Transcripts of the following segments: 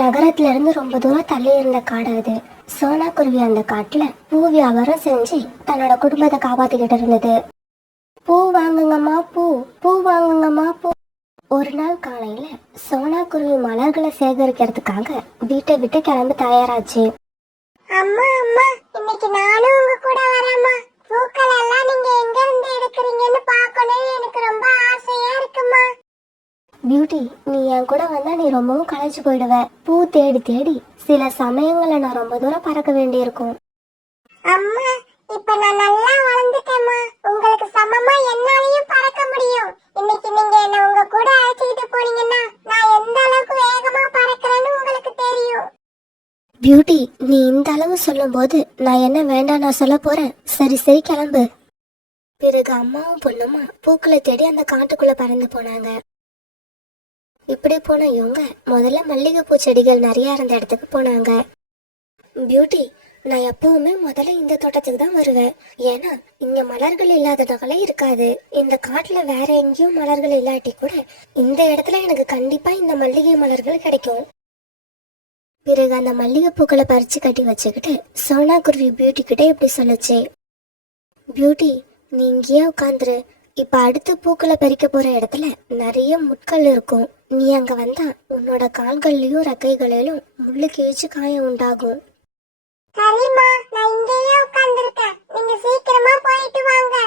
நகரத்துல இருந்து ரொம்ப தூரம் தள்ளி இருந்த காடு அது. சோனா குருவி அந்த காட்டுல பூ வியாபாரம் செஞ்சு தன்னோட குடும்பத்தை காப்பாத்திக்கிட்டு இருந்தது. பூ வாங்குங்கம்மா, பூ பூ வாங்குங்கம்மா, பூ. ஒரு நாள் காலையில சோனா குருவி மலர்களை சேகரிக்கிறதுக்காக வீட்டை விட்டு கிளம்பி தயாராச்சு. அம்மா அம்மா, இன்னைக்கு நானும் உங்க கூட வரேம்மா. பூக்கள் எல்லாம் நீங்க எங்க இருந்து எடுக்கிறீங்கன்னு பார்க்கணும், எனக்கு ரொம்ப ஆசையா இருக்குமா. பியூட்டி, நீ என் கூட வந்தா நீ ரொம்பவும் களைச்சு போயிடுவ. பூ தேடி தேடி சில சமயங்கள்ல நான் ரொம்ப தூரம் பறக்க வேண்டியிருக்கும். அம்மா, இப்ப நான் நல்லா வளர்ந்துட்டேம்மா. உங்களுக்கு சமமா என்னாலையும் பறக்க முடியும். இன்னைக்கு நீங்க என்ன உங்க கூட அழைச்சிட்டு போனீங்கன்னா நான் எந்த அளவுக்கு வேகமா பறக்கிறேன்னு உங்களுக்கு தெரியும். பியூட்டி, நீ இந்த அளவு சொல்லும் போது நான் என்ன வேண்டாம் நான் சொல்ல போறேன். சரி சரி, கிளம்பு. பிறகு அம்மாவும் பொண்ணுமா பூக்களை தேடி அந்த காட்டுக்குள்ள பறந்து போனாங்க. இப்படி போன இவங்க முதல்ல மல்லிகைப்பூ செடிகள் நிறைய இருந்த இடத்துக்கு போனாங்க. பியூட்டி, நான் எப்பவுமே முதல்ல இந்த தோட்டத்துக்கு தான் வருவேன். ஏன்னா இங்க மலர்கள் இல்லாததால இருக்காது. இந்த காட்டுல வேற எங்கேயும் மலர்கள் இல்லாட்டி கூட இந்த இடத்துல எனக்கு கண்டிப்பா இந்த மல்லிகை மலர்கள் கிடைக்கும். பிறகு அந்த மல்லிகை பூக்களை பறிச்சு கட்டி வச்சுக்கிட்டு சோனா குருவி பியூட்டி கிட்ட இப்படி சொல்லுச்சு. பியூட்டி, நீ இங்கேயே உட்காந்துரு. இப்ப அடுத்த பூக்களை பறிக்க போற இடத்துல நிறைய முட்கள் இருக்கும். நீ அங்க வந்தா உன்னோட கால்கள்லயும் ரெக்கைகளிலும் முள்ளு கிழிச்சு காயம் உண்டாகும். சரிம்மா, நான் இங்கேயே உட்கார்ந்திருக்கேன். நீங்க சீக்கிரமா போயிட்டு வாங்க.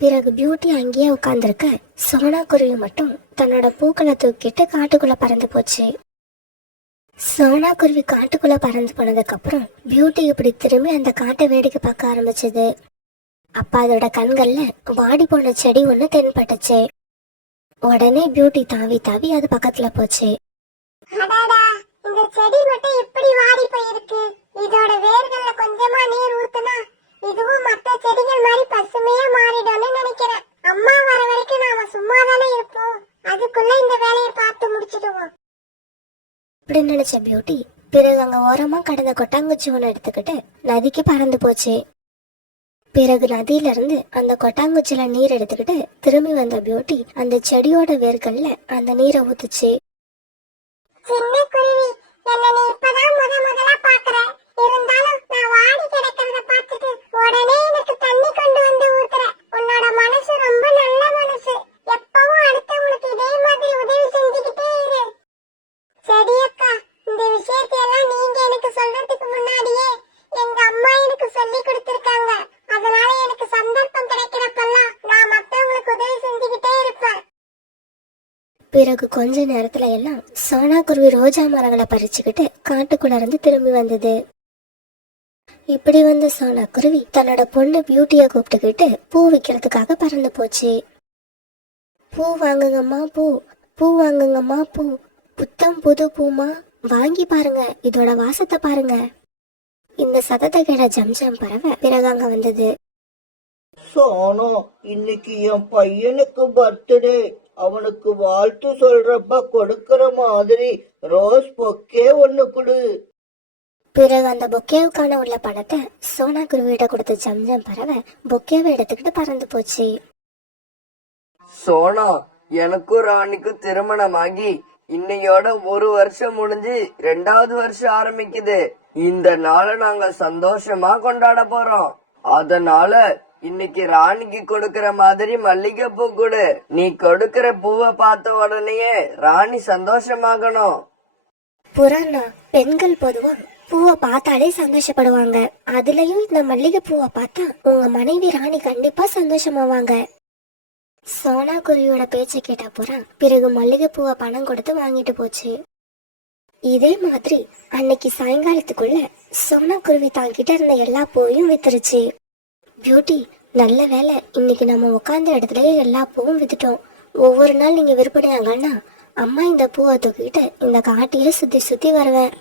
பிறகு பியூட்டி அங்கேயே உட்காந்துருக்க, சோனா குருவி மட்டும் தன்னோட பூக்களை தூக்கிட்டு காட்டுக்குள்ள பறந்து போச்சு. சோனா குருவி காட்டுக்குள்ள பறந்து போனதுக்கு அப்புறம் பியூட்டி இப்படி திரும்பி அந்த காட்டை வேடிக்கை பார்க்க ஆரம்பிச்சது. அப்ப அதோட கண்கள்ல வாடி போன செடி ஒண்ணு தென்பட்டுச்சு. உடனே பியூட்டி தாவி தாவி அது பக்கத்துல போச்சு. அடடா, இந்த செடி மட்டும் எப்படி வாடி போயிருக்கு. இதோட வேர்கள்ல கொஞ்சமா நீர் ஊத்துனா இதுவும் மத்த செடிகள் மாதிரி பசுமையா மாறிடும்னு நினைக்கிறேன். அம்மா வர வரைக்கும் நாம சும்மா தானே இருப்போம். அதுக்குள்ள இந்த வேலையை பார்த்து முடிச்சிடுவோம். இப்படி நினைச்ச பியூட்டி பிறகு அங்க ஓரமா கடந்த கொட்டாங்குச்சி ஒன்று எடுத்துக்கிட்டு நதிக்கு பறந்து போச்சு. பிறகு நதியில இருந்து அந்த கொட்டாங்குச்சில நீர் எடுத்துக்கிட்டு திரும்பி வந்த பியூட்டி அந்த செடியோட வேர்கள்ல அந்த நீரை ஊத்துச்சு. சின்ன குருவி, என்ன நீ இப்பதான் முதலா பாக்குற. இருந்தாலும் நான் வாடி கிடக்கிறத பார்த்துட்டு உடனே எனக்கு தண்ணி கொண்டு வந்து ஊத்துற. உன்னோட மனசு ரொம்ப நல்ல மனசு. எப்பவும் அடுத்தவங்களுக்கு இதே மாதிரி உதவி செஞ்சுக்கிட்டே இரு. சரி அக்கா, இந்த விஷயத்தையெல்லாம் நீங்க எனக்கு சொல்றதுக்கு முன்னாடியே எங்க அம்மா எனக்கு சொல்லி கொடுத்திருக்காங்க. அதனால எனக்கு சந்தர்ப்பம் கிடைக்கிறப்பெல்லாம் நான் மத்தவங்களுக்கு உதவி செஞ்சுக்கிட்டே இருப்பேன். பிறகு கொஞ்ச நேரத்துல எல்லாம் சோனா குருவி ரோஜா மரங்களை பறிச்சுக்கிட்டு காட்டுக்குள்ள இருந்து திரும்பி வந்தது. இப்படி வந்த சோனா குருவி தன்னோட பொண்ணு பியூட்டிய கூப்பிட்டுக்கிட்டு பூ விற்கிறதுக்காக பறந்து போச்சு. பூ வாங்குங்கம்மா, பூ பூ வாங்குங்கம்மா, பூ புத்தம் புது பூமா, வாங்கி பாருங்க, இதோட வாசத்தை பாருங்க. இந்த சத்தத்தை கேட்ட ஜம்ஜம் பறவை பிறகு அங்க வந்தது. சோனோ, இன்னைக்கு என் பையனுக்கு பர்த்டே. அவனுக்கு வாழ்த்து சொல்றப்ப கொடுக்கற மாதிரி ரோஸ் பொக்கே ஒண்ணு கொடு. பிறகு அந்த பொக்கேவுக்கான உள்ள பணத்தை சோனா குருவியிட கொடுத்த ஜம்ஜம் பறவை பொக்கேவை எடுத்துக்கிட்டு பறந்து போச்சு. சோனா, எனக்கும் ராணிக்கும் திருமணமாகி இன்னையோட 1 வருஷம் முடிஞ்சு 2வது வருஷம் ஆரம்பிக்குது. இந்த நாளை நாங்க சந்தோஷமா கொண்டாட போறோம். அதனால இன்னைக்கு ராணிக்கு கொடுக்கற மாதிரி மல்லிகைப்பூ கொடு. நீ கொடுக்கற பூவை பார்த்த உடனேயே ராணி சந்தோஷமாகணும். புறானா, பெண்கள் பொதுவா பூவை பார்த்தாலே சந்தோஷப்படுவாங்க. அதுலயும் இந்த மல்லிகை பூவை பார்த்தா உங்க மனைவி ராணி கண்டிப்பா சந்தோஷமாவாங்க. சோனா குருவியோட பேச்சை கேட்டா புறா பிறகு மல்லிகை பூவை பணம் கொடுத்து வாங்கிட்டு போச்சு. இதே மாதிரி அன்னைக்கு சாயங்காலத்துக்குள்ள சோனா குருவி தாங்கிட்ட இருந்த எல்லா பூவையும் வித்துருச்சு. பியூட்டி, நல்ல வேலை, இன்னைக்கு நம்ம உட்கார்ந்த இடத்துலயே எல்லா பூவும் வித்துட்டோம். ஒவ்வொரு நாள் நீங்க விற்பனையாங்கன்னா அம்மா இந்த பூவை தூக்கிட்டு இந்த காட்டில சுத்தி சுத்தி வருவேன்.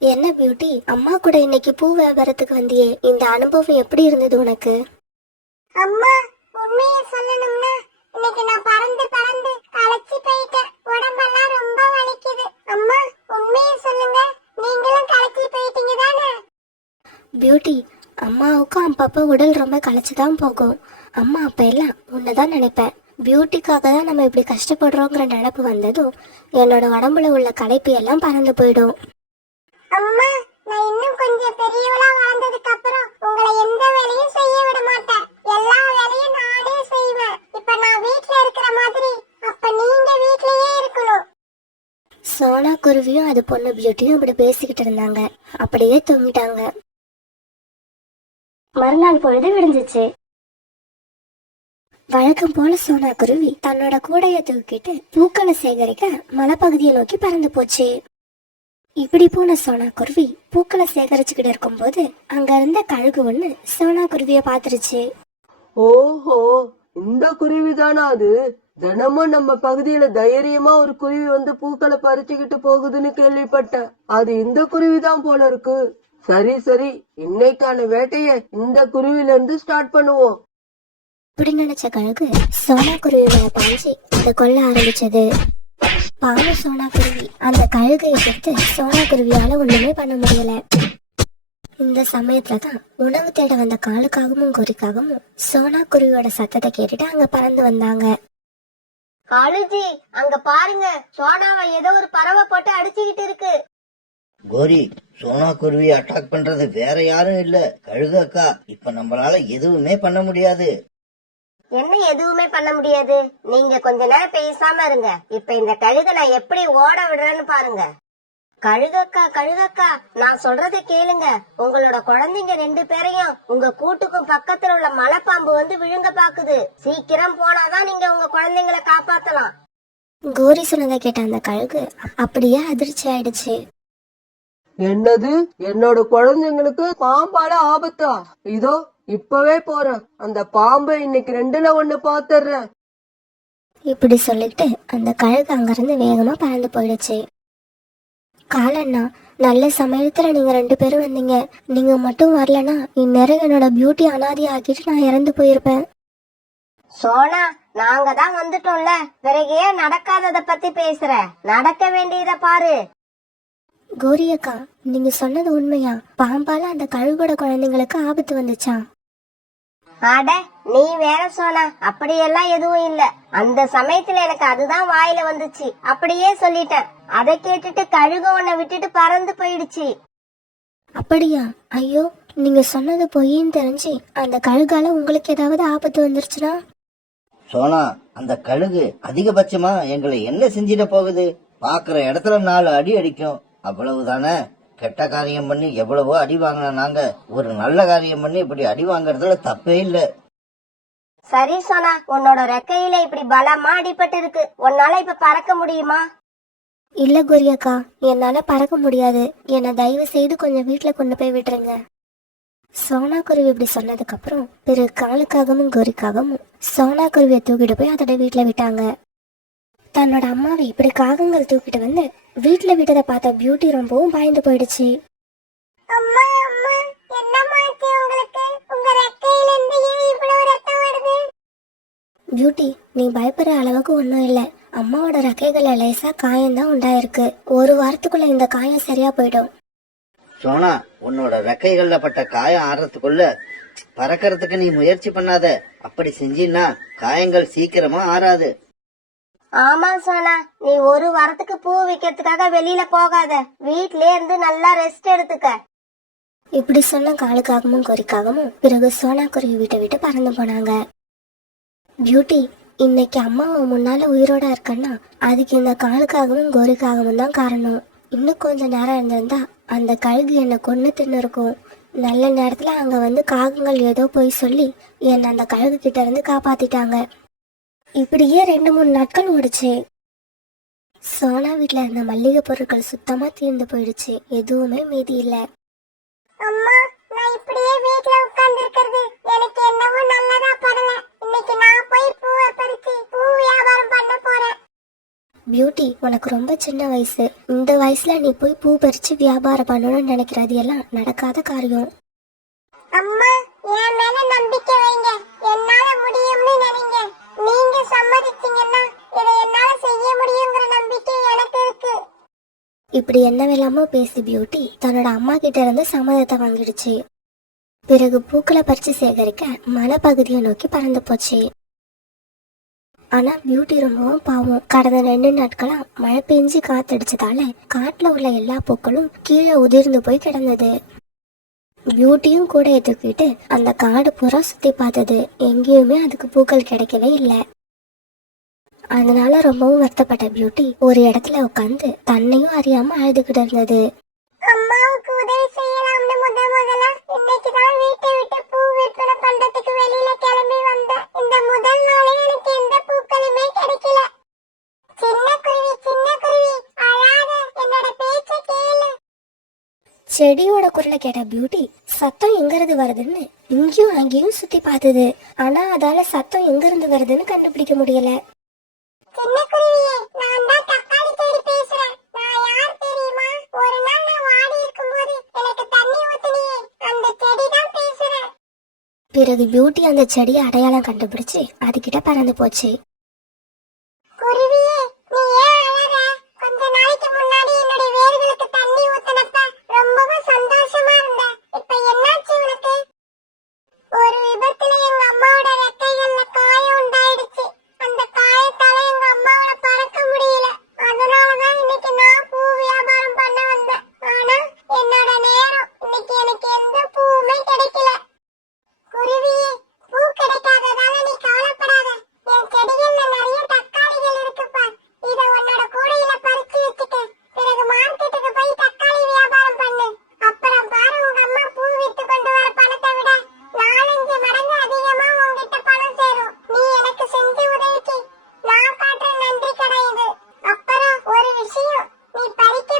என்ன பியூட்டி, அம்மா கூட இன்னைக்கு பூ வியாபாரத்துக்கு வந்தியே, இந்த அனுபவம் எப்படி இருந்தது உனக்கு? அம்மா, உண்மையை சொல்லணும்னா இன்னைக்கு நான் பறந்து பறந்து களைச்சு போயிட்டேன். உடம்பெல்லாம் ரொம்ப வலிக்குது. அம்மா, உண்மையை சொல்லுங்க, நீங்களும் களைச்சு போயிட்டீங்க தானே? பியூட்டி, அம்மாவுக்கும் அப்பப்போ உடல் ரொம்ப களைச்சுதான் போகும். அம்மா அப்ப எல்லாம் உன்னதான் நினைப்பேன். பியூட்டிக்காக தான் நம்ம இப்படி கஷ்டப்படுறோங்கிற நினப்பு வந்ததும் என்னோட உடம்புல உள்ள களைப்பு எல்லாம் பறந்து போயிடும். அம்மா, நான் இன்னும் கொஞ்சம் பெரியவளா வளர்ந்ததுக்கு அப்புறம் உங்களை எந்த வேலையும் செய்ய விட மாட்டேன். எல்லா வேலையும் நானே செய்வேன். இப்ப நான் வீட்ல இருக்கிற மாதிரி அப்ப நீங்க வீட்லயே இருக்கணும். சோனா குருவியும் அது பொண்ணு பியூட்டியும் அப்படி பேசிக்கிட்டு இருந்தாங்க. அப்படியே தூங்கிட்டாங்க. மறுநாள் பொழுது விடிஞ்சிச்சு. வழக்கம் போல சோனா குருவி தன்னோட கூடைய தூக்கிட்டு பூக்களை சேகரிக்க மலைப்பகுதியை நோக்கி பறந்து போச்சு. இப்படி போன சோனா குருவி பூக்களை சேகரிச்சுக்கிட்டு இருக்கும்போது அங்க இருந்த கழுகு ஒண்ணு சோனா குருவிய பாத்துருச்சு. ஓஹோ, இந்த குருவி தானா அது? தினமும் நம்ம பகுதியில தைரியமா ஒரு குருவி வந்து பூக்களை பறிச்சுக்கிட்டு போகுதுன்னு கேள்விப்பட்டேன். அது இந்த குருவி தான் போல இருக்கு. சரி சரி, இன்னைக்கான வேட்டைய இந்த குருவில இருந்து ஸ்டார்ட் பண்ணுவோம். இப்படி நினைச்ச கழுகு சோனா குருவி மேல பாய்ச்சி அதை கொல்ல ஆரம்பிச்சது. பாவம் சோனா குருவி அந்த கழுகை எதிர்த்து சோனா குருவியால ஒண்ணுமே பண்ண முடியல. இந்த சமயத்துலதான் உணவு தேட வந்த காலுக்காகவும் கோரிக்காகவும் சோனா குருவியோட சத்தத்தை கேட்டுட்டு அங்க பறந்து வந்தாங்க. காலுஜி, அங்க பாருங்க, சோனாவை ஏதோ ஒரு பறவை போட்டு அடிச்சுக்கிட்டு இருக்கு. கோரி, சோனா குருவி அட்டாக் பண்றது வேற யாரும் இல்ல, கழுகு அக்கா. இப்ப நம்மளால எதுவுமே பண்ண முடியாது. என்ன எதுவுமே பண்ண முடியாது? நீங்க கொஞ்ச நேரம் பேசாம இருங்க. இப்ப இந்த கழுதை நான் எப்படி ஓட விடுறேன்னு பாருங்க. கழுகக்கா, கழுகக்கா, நான் சொல்றதை கேளுங்க. உங்களோட குழந்தைங்க 2 பேரையும் உங்க கூட்டுக்கும் பக்கத்துல உள்ள மலைப்பாம்பு வந்து விழுங்க பாக்குது. சீக்கிரம் போனாதான் நீங்க உங்க குழந்தைங்களை காப்பாத்தலாம். கோரி சொன்னதை கேட்ட அந்த கழுகு அப்படியே அதிர்ச்சி ஆயிடுச்சு. என்னது? என்னோட குழந்தைங்களுக்கு பாம்பால ஆபத்தா? இதோ இப்பவே போறேன். அந்த பாம்பை இன்னைக்கு 2ல 1 பாத்துறேன். இப்படி சொல்லிட்டு அந்த கழுகு அங்கிருந்து வேகமா பறந்து போயிடுச்சு. காலண்ணா, நல்ல சமயத்துல நீங்க 2 பேரும் வந்தீங்க. நீங்க மட்டும் வரலனா இந்நேரம் என்னோட பியூட்டி அனாதி ஆக்கிட்டு நான் இறந்து போயிருப்பேன். சோனா, நாங்க தான் வந்துட்டோம்ல, பிறகு ஏன் நடக்காதத பத்தி பேசுற? நடக்க வேண்டியத பாரு. கோரி அக்கா, நீங்க சொன்னது உண்மையா? பாம்பால அந்த கழுகோட குழந்தைங்களுக்கு ஆபத்து வந்துச்சா? அட, நீ வேற சோனா, அப்படியெல்லாம் எதுவும் இல்ல. அந்த சமயத்துல எனக்கு அதுதான் வாயில வந்துச்சு, அப்படியே சொல்லிட்டேன். அதை கேட்டுட்டு கழுகு உன்னை விட்டுட்டு பறந்து போயிடுச்சு. அப்படியா? ஐயோ, நீங்க சொன்னது பொய்ன்னு தெரிஞ்சு அந்த கழுகால உங்களுக்கு ஏதாவது ஆபத்து வந்துருச்சுனா? சோனா, அந்த கழுகு அதிகபட்சமா எங்களை என்ன செஞ்சிட போகுது? பாக்குற இடத்துல 4 அடி அடிக்கும், அவ்வளவுதானே. கெட்ட காரியம் பண்ணி எவ்வளவோ அடி வாங்கின நாங்க ஒரு நல்ல காரியம் பண்ணி இப்படி அடி வாங்கறதுல தப்பே இல்ல. சரி சோனா, உன்னோட ரெக்கையில இப்படி பலமா அடிபட்டு இருக்கு. உன்னால இப்ப பறக்க முடியுமா? இல்ல கோரி அக்கா, என்னால பறக்க முடியாது. என்னை தயவு செய்து கொஞ்சம் வீட்டுல கொண்டு போய் விட்டுருங்க. சோனா குருவி இப்படி சொன்னதுக்கு அப்புறம் பிறகு காலுக்காகவும் கோரிக்காகவும் சோனா குருவியை தூக்கிட்டு போய் அதோட வீட்டுல விட்டாங்க. தன்னோட அம்மாவை இப்படி காகங்கள் தூக்கிட்டு வந்து வீட்டுல விட்டதை பார்த்த பியூட்டி ரொம்பவும் பயந்து போயிடுச்சு. அம்மா, அம்மா, என்னமாச்சு உங்களுக்கு? உங்க ரெக்கையில இருந்து ஏன் இவ்வளவு ரத்தம் வருது? பியூட்டி, நீ பயப்படுற அளவுக்கு ஒன்றும் இல்லை. அம்மாவோட ரெக்கைகளை லேசா காயம்தான் உண்டாயிருக்கு. 1 வாரத்துக்குள்ள இந்த காயம் சரியா போயிடும். சோனா, உன்னோட ரெக்கைகள்ல பட்ட காயம் ஆறதுக்குள்ள பறக்கறதுக்கு நீ முயற்சி பண்ணாத. அப்படி செஞ்சின்னா காயங்கள் சீக்கிரமா ஆறாது. ஆமா சோனா, நீ 1 வாரத்துக்கு பூ விக்கிறதுக்காக வெளியில போகாத. வீட்லயே இருந்து நல்லா ரெஸ்ட் எடுத்துக்க. இப்படி சொன்ன காலுக்காகவும் கோரிக்காகவும் பிறகு சோனா குருவி வீட்டை விட்டு பறந்து போனாங்க. பியூட்டி, இன்னைக்கு அம்மாவை முன்னால உயிரோட இருக்கன்னா அதுக்கு இந்த காலுக்காகவும் கோரிக்காகவும் தான் காரணம். இன்னும் கொஞ்ச நேரம் இருந்திருந்தா அந்த கழுகு என்னை கொன்னு தின்னு இருக்கும். நல்ல நேரத்துல அங்க வந்து காகங்கள் ஏதோ போய் சொல்லி என்னை அந்த கழுகு கிட்ட இருந்து காப்பாத்திட்டாங்க. இப்படியே 2-3 நாட்கள் ஓடுச்சு. சோனா வீட்டுல இருந்த மல்லிகை பொருட்கள் சுத்தமா தீர்ந்து போயிடுச்சு. எதுவுமே மீதி இல்ல. அம்மா, நான் இப்படியே வீட்ல உட்கார்ந்து இருக்கிறது எனக்கு என்னவோ நல்லதா படல. இன்னைக்கு நான் போய் பூவை பறிச்சு பூ வியாபாரம் பண்ண போறேன். பியூட்டி, உனக்கு ரொம்ப சின்ன வயசு. இந்த வயசுல நீ போய் பூ பறிச்சு வியாபாரம் பண்ணணும்னு நினைக்கிறது எல்லாம் நடக்காத காரியம். அம்மா, என் மேல நம்பிக்கை வைங்க. என்னால முடியும்னு நினைங்க. நீங்க சம்மதிச்சீங்கன்னா இதை என்னால செய்ய முடியுங்கிற நம்பிக்கை எனக்கு இருக்கு. இப்படி என்னவெல்லாமோ பேசி பியூட்டி தன்னோட அம்மா கிட்ட இருந்து சம்மதத்தை வாங்கிடுச்சு. பிறகு பூக்களை பறிச்சு சேகரிக்க மலைப்பகுதியை நோக்கி பறந்து போச்சு. ஆனா பியூட்டி ரொம்பவும் பாவம். கடந்த 2 நாட்களா மழை பெஞ்சு காத்தடிச்சதால காட்டுல உள்ள எல்லா பூக்களும் கீழே உதிர்ந்து போய் கிடந்தது. பியூட்டியும் கூட தூக்கிட்டு அந்த காடு பூரா சுத்தி பார்த்தது. எங்கேயுமே அதுக்கு பூக்கள் கிடைக்கவே இல்லை. அதனால ரொம்பவும் வருத்தப்பட்ட பியூட்டி ஒரு இடத்துல உட்காந்து தன்னையும் அறியாம அழுதுகிட்டு இருந்தது. அம்மாவுக்கு உதவி செய்யலாம்னு முதலா இன்னைக்குதான் வீட்டை விட்டு பூ விற்பனை பண்றதுக்கு வெளியில கிளம்பி வந்தேன். இந்த முதல் நாளே எனக்கு எந்த பூக்களுமே கிடைக்கல. சின்ன குருவி அழாத, என்னோட பேச்ச கேளு. செடியோட குரலை கேட்ட பியூட்டி சத்தம் எங்கிருந்து வருதுன்னு இங்கேயும் அங்கேயும் சுத்தி பார்த்தது. ஆனா அதால சத்தம் எங்கிருந்து வருதுன்னு கண்டுபிடிக்க முடியல. சின்ன குருவியே, நான் தான் தக்காளி செடி பேசுறேன். நான் யார் தெரியுமா? ஒரு நாள் நான் வாடி இருக்கும்போது எனக்கு தண்ணி ஊத்துனியே, அந்த செடி தான் பேசுறேன். பிறகு பியூட்டி அந்த செடியை அடையாளம் கண்டுபிடிச்சு அதுகிட்ட பறந்து போச்சு. குருவியே, நீ ஏன் அழற? கொஞ்ச நாளைக்கு முன்னாடி என்னுடைய வேர்களுக்கு தண்ணி ஊத்துனப்ப ரொம்பவும் சந்தோஷமா இருந்தேன். இப்ப என்னாச்சு உனக்கு? ஒரு விபத்துல எங்க அம்மாவோட ரெக்கைகள்ல காயம் உண்டாயிடுச்சு. அந்த காயத்தால எங்க அம்மாவோட பறக்க முடியல. அதனாலதான் இன்னைக்கு நான் பூ வியாபாரம் பண்ண வந்தேன். ஆனா என்னோட நேரம் இன்னைக்கு எனக்கு எந்த பூவுமே கிடைக்கல. குருவியே, பூ கிடைக்காததால நீ கவலைப்படாத. என் செடிகள்ல நிறைய தக்காளிகள் இருக்கு பார். இத உன்னோட கூடையில பறிச்சு வச்சுக்க. பிறகு மார்க்கெட்டுக்கு போய் தக்காளி வியாபாரம் பண்ணு. அப்புறம் பாரு, உங்க அம்மா பூ வித்து கொண்டு வர பணத்தை விட 4-5 மடங்கு அதிகமா உன்கிட்ட பணம் சேரும். நீ எனக்கு செஞ்ச உதவிக்கு நான் காட்டுற நன்றி கடை இது. அப்புறம் ஒரு விஷயம், நீ பறிக்க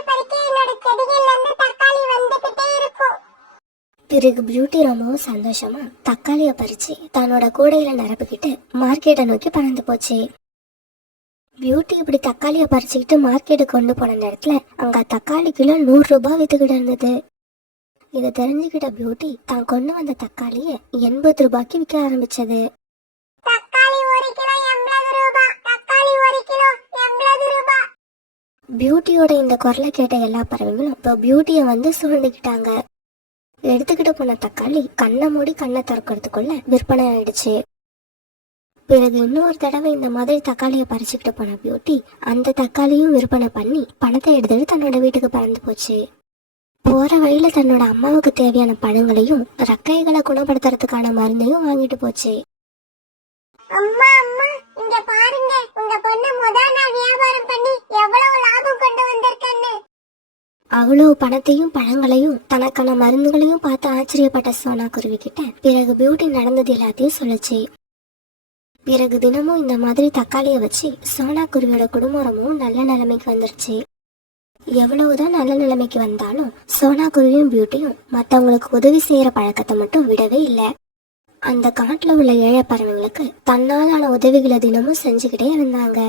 என்னோட செடிகள்ல இருந்து தக்காளி வந்துகிட்டே இருக்கும். பிறகு பியூட்டி ரொம்பவும் சந்தோஷமா தக்காளிய பறிச்சு தன்னோட கூடையில நிரப்பிக்கிட்டு மார்க்கெட்டை நோக்கி பறந்து போச்சு. பியூட்டி இப்படி தக்காளிய பறிச்சுக்கிட்டு மார்க்கெட்டுக்கு கொண்டு போன நேரத்துல அங்க தக்காளி கிலோ 100 ரூபாய் வித்துக்கிட்டு இருந்தது. இதை தெரிஞ்சுக்கிட்ட பியூட்டி தான் கொண்டு வந்த தக்காளிய 80 ரூபாய்க்கு விற்க ஆரம்பிச்சது. தக்காளி 1 கிலோ 80 ரூபாய். தக்காளி 1 கிலோ 80 ரூபாய். பியூட்டியோட இந்த குரலை கேட்ட எல்லா பறவைகளும் இப்போ பியூட்டிய வந்து சூழ்ந்துக்கிட்டாங்க. எடுத்துக்கிட்டு போன தக்காளி கண்ணை மூடி கண்ணை திறக்கிறதுக்குள்ள விற்பனை ஆயிடுச்சு. பிறகு இன்னொரு தடவை இந்த மாதிரி தக்காளியை பறிச்சுக்கிட்டு போன பியூட்டி அந்த தக்காளியும் விற்பனை பண்ணி பணத்தை எடுத்துட்டு தன்னோட வீட்டுக்கு பறந்து போச்சு. போற வழியில தன்னோட அம்மாவுக்கு தேவையான பழங்களையும் ரக்கைகளை குணப்படுத்துறதுக்கான மருந்தையும் வாங்கிட்டு போச்சு. அம்மா, இங்க பாருங்க, உங்க பொண்ணு முதல் நாள் வியாபாரம் பண்ணி எவ்வளவு லாபம் கொண்டு வந்திருக்கன்னு. அவ்வளவு பணத்தையும் பழங்களையும் தனக்கான மருந்துகளையும் பார்த்து ஆச்சரியப்பட்ட சோனா குருவி கிட்ட பிறகு பியூட்டி நடந்தது எல்லாத்தையும் சொல்லுச்சு. பிறகு தினமும் இந்த மாதிரி தக்காளியை வச்சு சோனா குருவியோட குடும்பம் ரொம்பவும் நல்ல நிலைமைக்கு வந்துருச்சு. எவ்வளவுதான் நல்ல நிலைமைக்கு வந்தாலும் சோனா குருவியும் பியூட்டியும் மற்றவங்களுக்கு உதவி செய்யற பழக்கத்தை மட்டும் விடவே இல்லை. அந்த காட்டுல உள்ள ஏழை பறவைங்களுக்கு தன்னாலான உதவிகளை தினமும் செஞ்சுக்கிட்டே இருந்தாங்க.